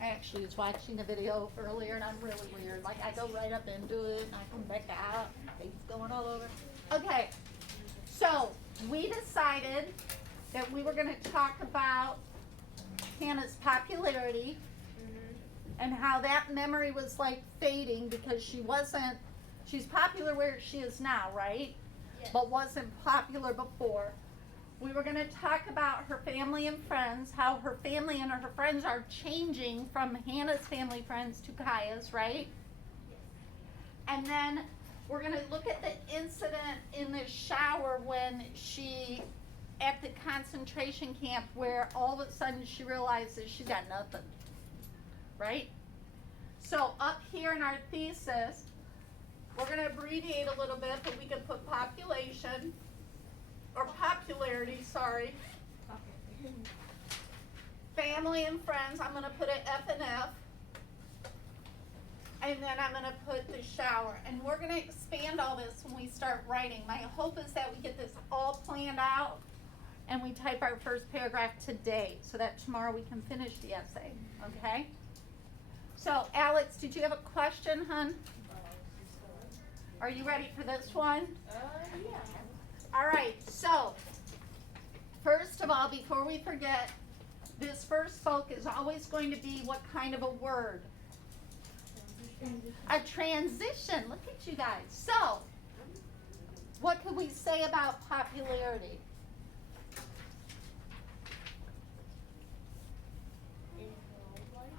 I actually was watching the video earlier and I'm really weird. Like I go right up into it and I come back out, face going all over. Okay, so we decided that we were going to talk about Hannah's popularity and how that memory was like fading because she's popular where she is now, right? Yes. But wasn't popular before. We were going to talk about her family and friends, how her family and her friends are changing from Hannah's family friends to Kaya's, right? Yes. And then we're going to look at the incident in the shower when she, at the concentration camp, where all of a sudden she realizes she got nothing, right? So up here in our thesis, we're going to abbreviate a little bit, but we can put population, or popularity, sorry. Family and friends, I'm going to put an F and F. And then I'm going to put the shower. And we're going to expand all this when we start writing. My hope is that we get this all planned out and we type our first paragraph today so that tomorrow we can finish the essay, okay? So, Alex, did you have a question, hon? Are you ready for this one? Yeah. All right, so first of all, before we forget, this first spoke is always going to be what kind of a word? A transition. Look at you guys. So, what could we say about popularity?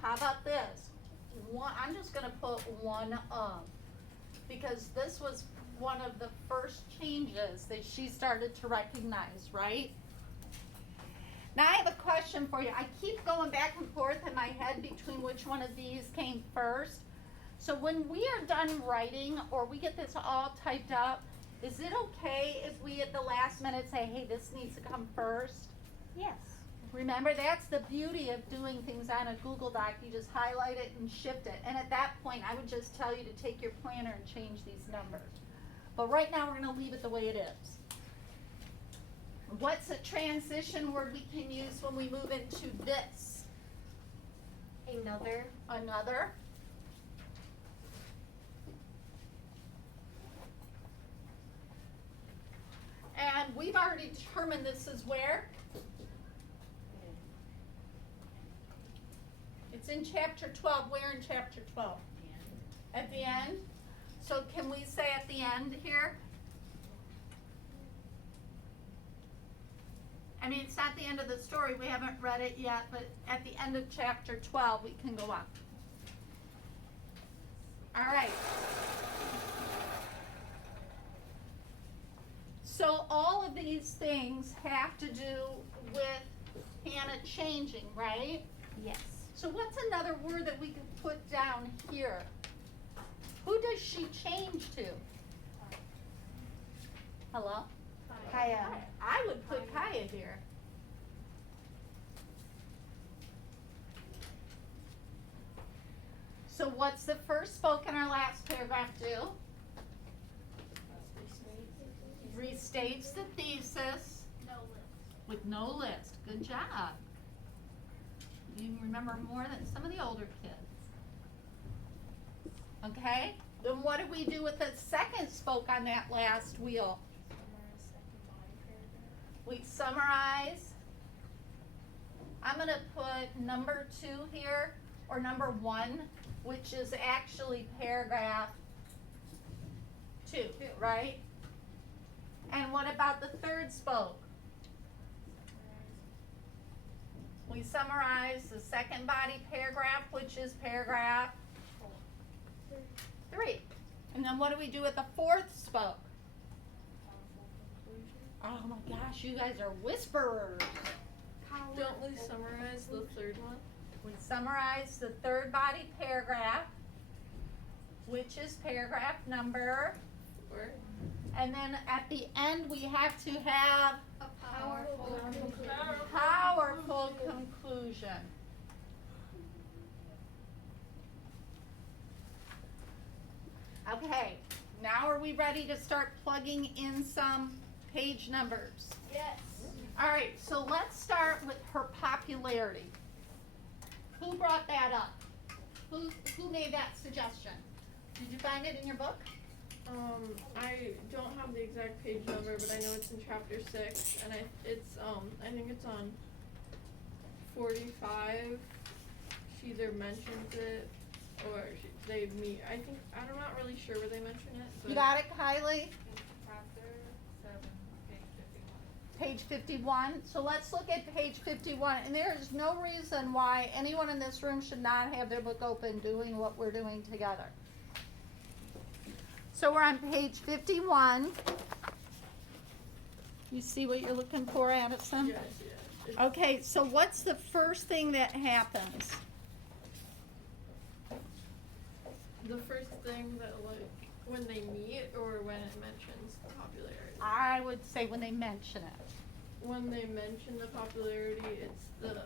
How about this? I'm just going to put one of, because this was one of the first changes that she started to recognize, right? Now I have a question for you. I keep going back and forth in my head between which one of these came first. So when we are done writing or we get this all typed up, is it okay if we at the last minute say, hey, this needs to come first? Yes. Remember, that's the beauty of doing things on a Google Doc. You just highlight it and shift it. And at that point, I would just tell you to take your planner and change these numbers. But right now, we're going to leave it the way it is. What's a transition word we can use when we move into this? Another. Another. And we've already determined this is where? It's in chapter 12. Where in chapter 12? At the end. So can we say at the end here? I mean, it's not the end of the story. We haven't read it yet, but at the end of chapter 12, we can go on. All right. So all of these things have to do with Hannah changing, right? Yes. So what's another word that we could put down here? Who does she change to? Hello? Kaya. I would put Kaya here. So what's the first spoke in our last paragraph do? Restates the thesis No list. with no list. Good job. You remember more than some of the older kids. Okay? Then what do we do with the second spoke on that last wheel? We summarize. I'm going to put number 2 here, or number 1, which is actually paragraph 2, right? And what about the third spoke? We summarize the second body paragraph, which is paragraph 3. And then what do we do with the fourth spoke? Oh my gosh, you guys are whisperers. Don't we summarize the third one? We summarize the third body paragraph, which is paragraph number, Or and then at the end we have to have A powerful conclusion. powerful conclusion. Okay, now are we ready to start plugging in some page numbers? Yes. All right, so let's start with her popularity. Who brought that up? Who made that suggestion? Did you find it in your book? I don't have the exact page number, but I know it's in chapter 6, and I think it's on 45. She either mentions it or they meet. I'm not really sure where they mention it. But You got it, Kylie? Chapter 7, page 51. Page 51. So let's look at page 51. And there is no reason why anyone in this room should not have their book open doing what we're doing together. So we're on page 51. You see what you're looking for, Addison? yes, yes. Okay, so what's the first thing that happens? The first thing that, like, when they meet or when it mentions the popularity. I would say when they mention it. When they mention the popularity, it's the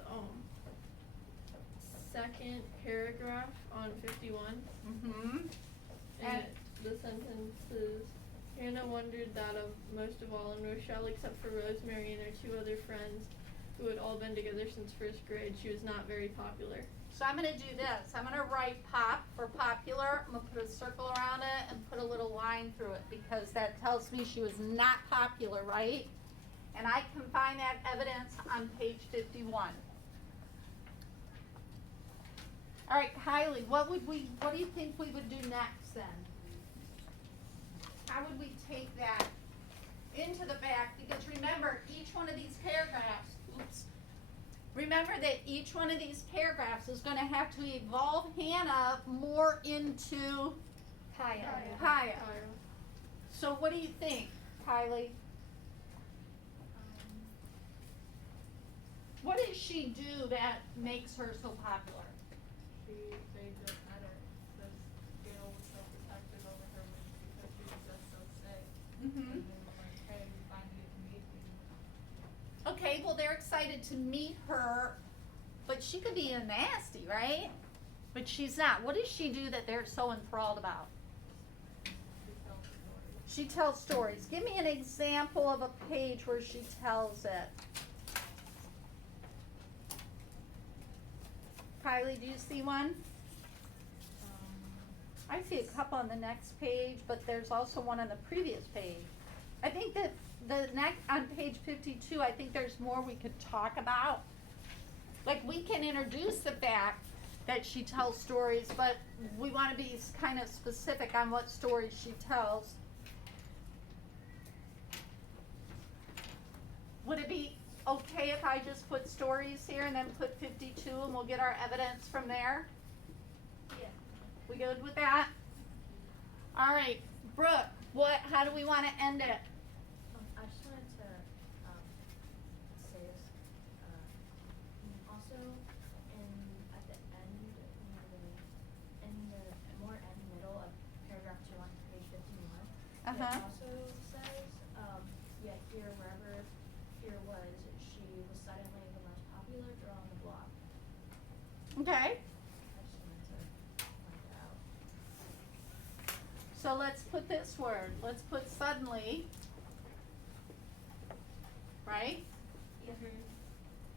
second paragraph on 51. Mm-hmm. And the sentence is, Hannah wondered that of most of all in Rochelle, except for Rosemary and her 2 other friends who had all been together since 1st grade, she was not very popular. So I'm going to do this. I'm going to write pop for popular. I'm going to put a circle around it and put a little line through it because that tells me she was not popular, right? And I can find that evidence on page 51. All right, Kylie, what do you think we would do next then? How would we take that into the fact? Because remember, each one of these paragraphs, remember that each one of these paragraphs is going to have to evolve Hannah more into Kaya. Kaya. So what do you think, Kylie? What does she do that makes her so popular? They just had her, this Gail was so protective over her because she was just so sick. Mm-hmm. And they were like, hey, we finally get to meet you. Okay, well, they're excited to meet her, but she could be a nasty, right? But she's not. What does she do that they're so enthralled about? She tells stories. She tells stories. Give me an example of a page where she tells it. Kylie, do you see one? I see a couple on the next page, but there's also one on the previous page. I think that the next on page 52, I think there's more we could talk about. Like we can introduce the fact that she tells stories, but we want to be kind of specific on what stories she tells. Would it be okay if I just put stories here and then put 52 and we'll get our evidence from there? Yeah. We good with that? All right, Brooke, how do we want to end it? I just wanted to say this. Also, at the end, in the middle of paragraph 2 on page 51, it also says, yet here, wherever here was, she was suddenly the most popular girl on the block. Okay, I just wanted to point that out. so let's put this word. Let's put suddenly. Right?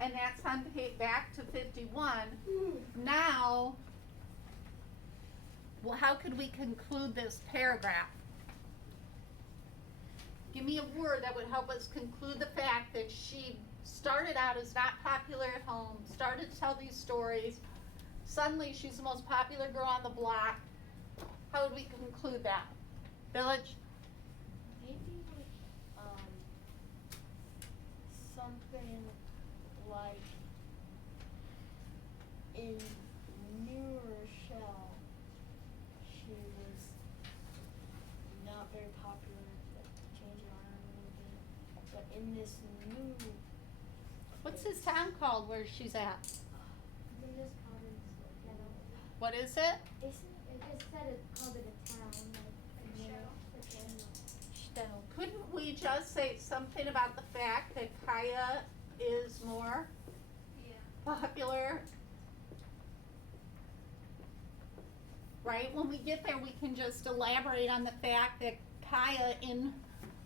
And that's on back to 51. Now, well, how could we conclude this paragraph? Give me a word that would help us conclude the fact that she started out as not popular at home, started to tell these stories. Suddenly, she's the most popular girl on the block. How would we conclude that? Village? Maybe something like in New Rochelle, she was not very popular, but change it around a little bit. But in this new, What's this town called where she's at? Isn't this called a, What is it? it just said it called it a town, Couldn't we just say something about the fact that Kaya is more popular? Right? When we get there, we can just elaborate on the fact that Hannah in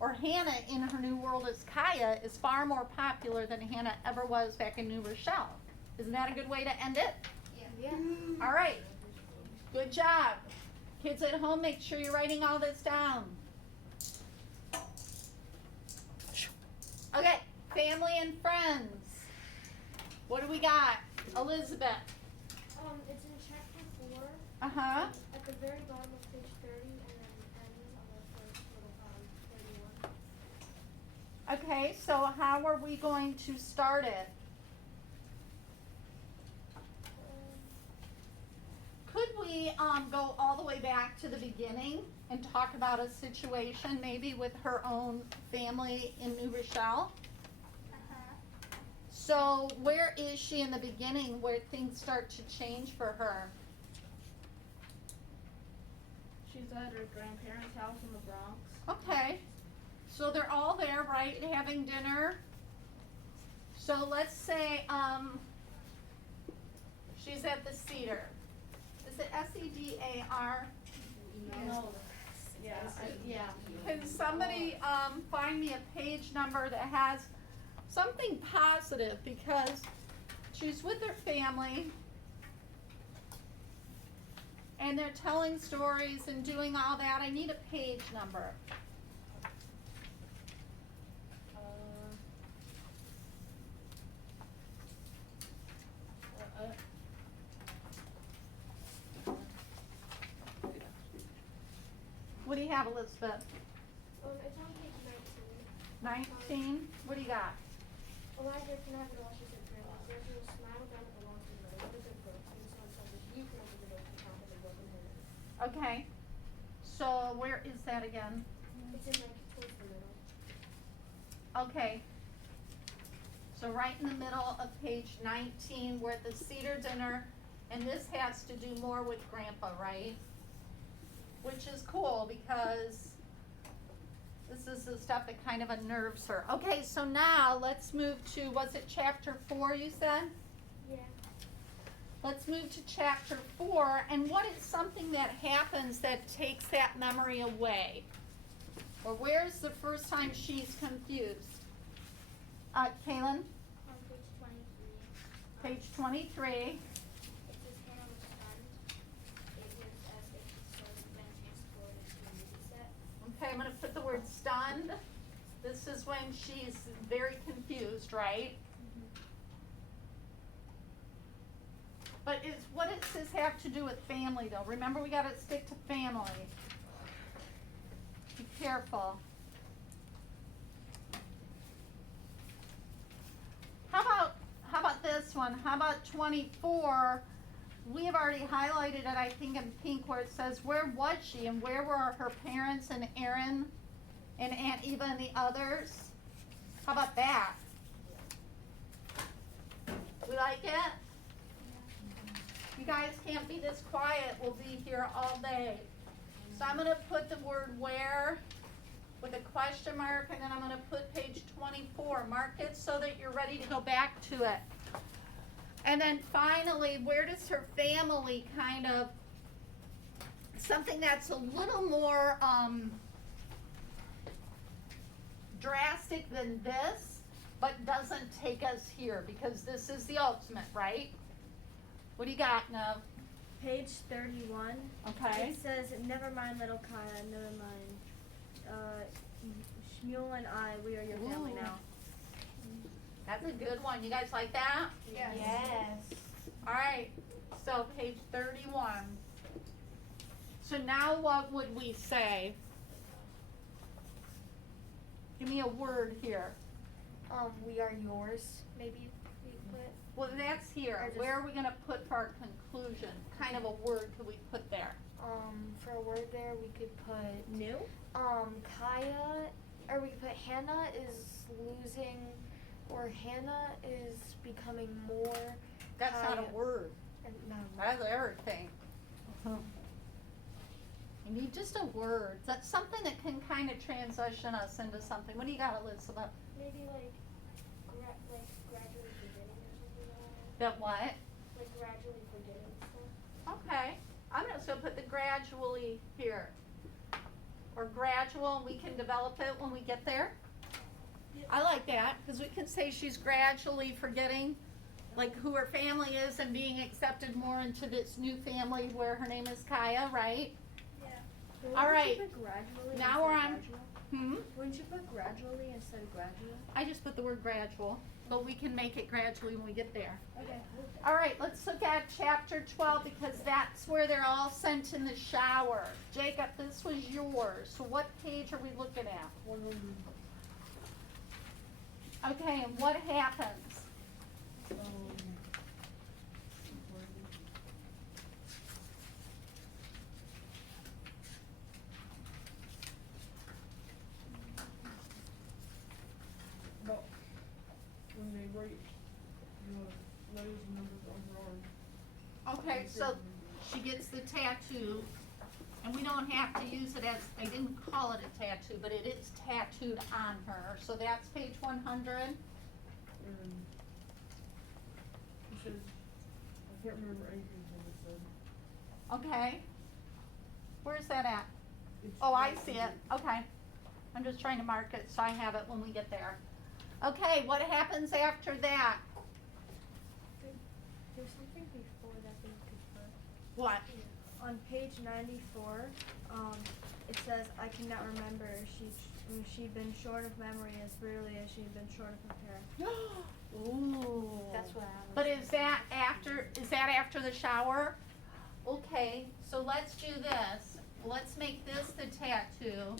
her new world as Kaya is far more popular than Hannah ever was back in New Rochelle. Isn't that a good way to end it? Yeah. Yeah. All right. Good job. Kids at home, make sure you're writing all this down. Okay, family and friends. What do we got? Elizabeth. It's in chapter 4. Uh-huh. At the very bottom of page 30, and then ends on the first little 31. Okay, so how are we going to start it? Could we go all the way back to the beginning and talk about a situation maybe with her own family in New Rochelle? So where is she in the beginning where things start to change for her? She's at her grandparents' house in the Bronx. Okay, so they're all there, right, having dinner? So let's say she's at the Cedar. Is it Cedar? No. Yeah. Can somebody find me a page number that has something positive, because she's with her family and they're telling stories and doing all that. I need a page number. What do you have, Elizabeth? It's on page 19. 19? What do you got? Elijah can have it all she said prayer. There's a smile down at the long to the what a good book. And so it says that you can open the door to the top of the broken heart. Okay. So where is that again? It's in like towards the middle. Okay. So right in the middle of page 19, we're at the Cedar dinner, and this has to do more with Grandpa, right? Which is cool because this is the stuff that kind of unnerves her. Okay, so now let's move to, was it chapter 4 you said? Yeah. Let's move to chapter 4, and what is something that happens that takes that memory away? Or where's the first time she's confused? Kaylin? On page 23. Page 23. It says Hannah was stunned. It was as if she's sort of been transported to a movie set. Okay, I'm going to put the word stunned. This is when she's very confused, right? But what does this have to do with family, though? Remember, we got to stick to family. Be careful. How about this one? How about 24? We have already highlighted it, I think, in pink, where it says, where was she and where were her parents and Aaron and Aunt Eva and the others? How about that? We like it? You guys can't be this quiet. We'll be here all day. So I'm going to put the word where with a question mark, and then I'm going to put page 24. Mark it so that you're ready to go back to it. And then finally, where does her family kind of, something that's a little more drastic than this, but doesn't take us here, because this is the ultimate, right? What do you got, Nev? Page 31. Okay. It says, never mind, little Kaya, never mind. Shmuel and I, we are your family Ooh. now. That's a good one. You guys like that? Yes. Yes. All right. So page 31. So now what would we say? Give me a word here. We are yours, maybe we put. Well, that's here. Or just- Where are we going to put for our conclusion? Kind of a word could we put there? For a word there, we could put, New? Kaya, or we could put Hannah is losing, or Hannah is becoming more. That's not Kaya- a word. Not a word. That's everything. You need just a word. That's something that can kind of transition us into something. What do you got, Elizabeth? Maybe like gradually forgetting or something like that. That what? Like gradually forgetting stuff. Okay. I'm just going to put the gradually here. Or gradual, and we can develop it when we get there. I like that, because we can say she's gradually forgetting like who her family is and being accepted more into this new family where her name is Kaya, right? All right. Now we're on. Wouldn't you put gradually instead of gradual? I just put the word gradual, but we can make it gradually when we get there. Okay. All right, let's look at chapter 12 because that's where they're all sent in the shower. Jacob, this was yours. So what page are we looking at? 100. Okay, and what happens? But when they write the letters and numbers on her arm. Okay, so she gets the tattoo, and we don't have to use it as, I didn't call it a tattoo, but it is tattooed on her. So that's page 100. And it says, I can't remember anything that it said. Okay. Where's that at? It's Oh, I right see it. here. Okay. I'm just trying to mark it so I have it when we get there. Okay, what happens after that? There's something before that we could put. What? On page 94, it says, I cannot remember. She'd been short of memory as brutally as she'd been short of her parents. Ooh. That's what I was. But is that after the shower? Okay, so let's do this. Let's make this the tattoo.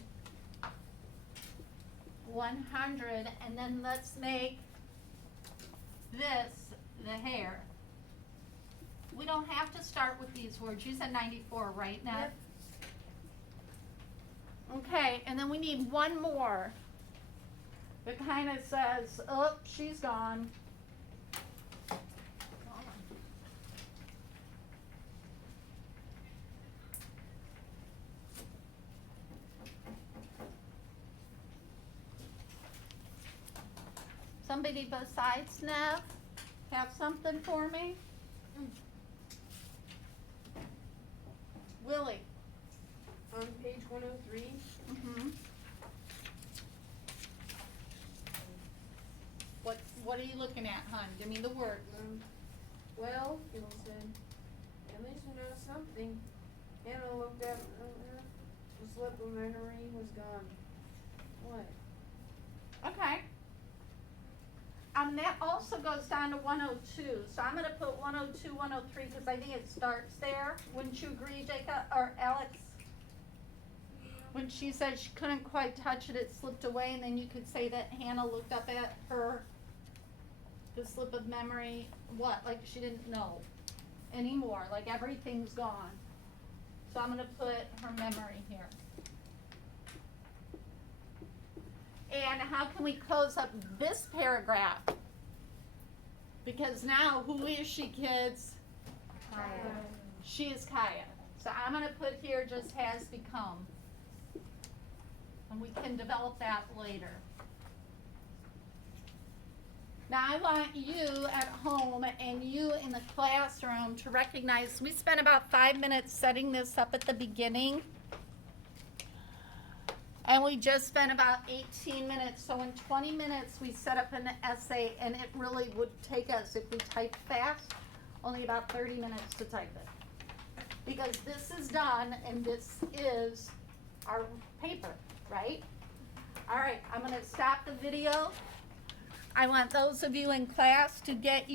100, and then let's make this the hair. We don't have to start with these words. You said 94, right, Ned? Okay, and then we need one more. It kind of says, oh, she's gone. Somebody besides Nev have something for me? Willie. On page 103, Mm-hmm. What are you looking at, hon? Give me the word. well, Gil said, at least you know something. Hannah looked at the slip of memory was gone. What? Okay. That also goes down to 102, so I'm gonna put 102, 103, because I think it starts there. Wouldn't you agree, Jacob, or Alex? When she said she couldn't quite touch it, it slipped away, and then you could say that Hannah looked up at the slip of memory, what, like she didn't know anymore, like everything's gone. So I'm gonna put her memory here. And how can we close up this paragraph? Because now, who is she, kids? Kaya. She is Kaya. So I'm gonna put here just has become. And we can develop that later. Now I want you at home and you in the classroom to recognize, we spent about 5 minutes setting this up at the beginning. And we just spent about 18 minutes, so in 20 minutes we set up an essay, and it really would take us, if we type fast, only about 30 minutes to type it. Because this is done, and this is our paper, right? All right, I'm gonna stop the video. I want those of you in class to get you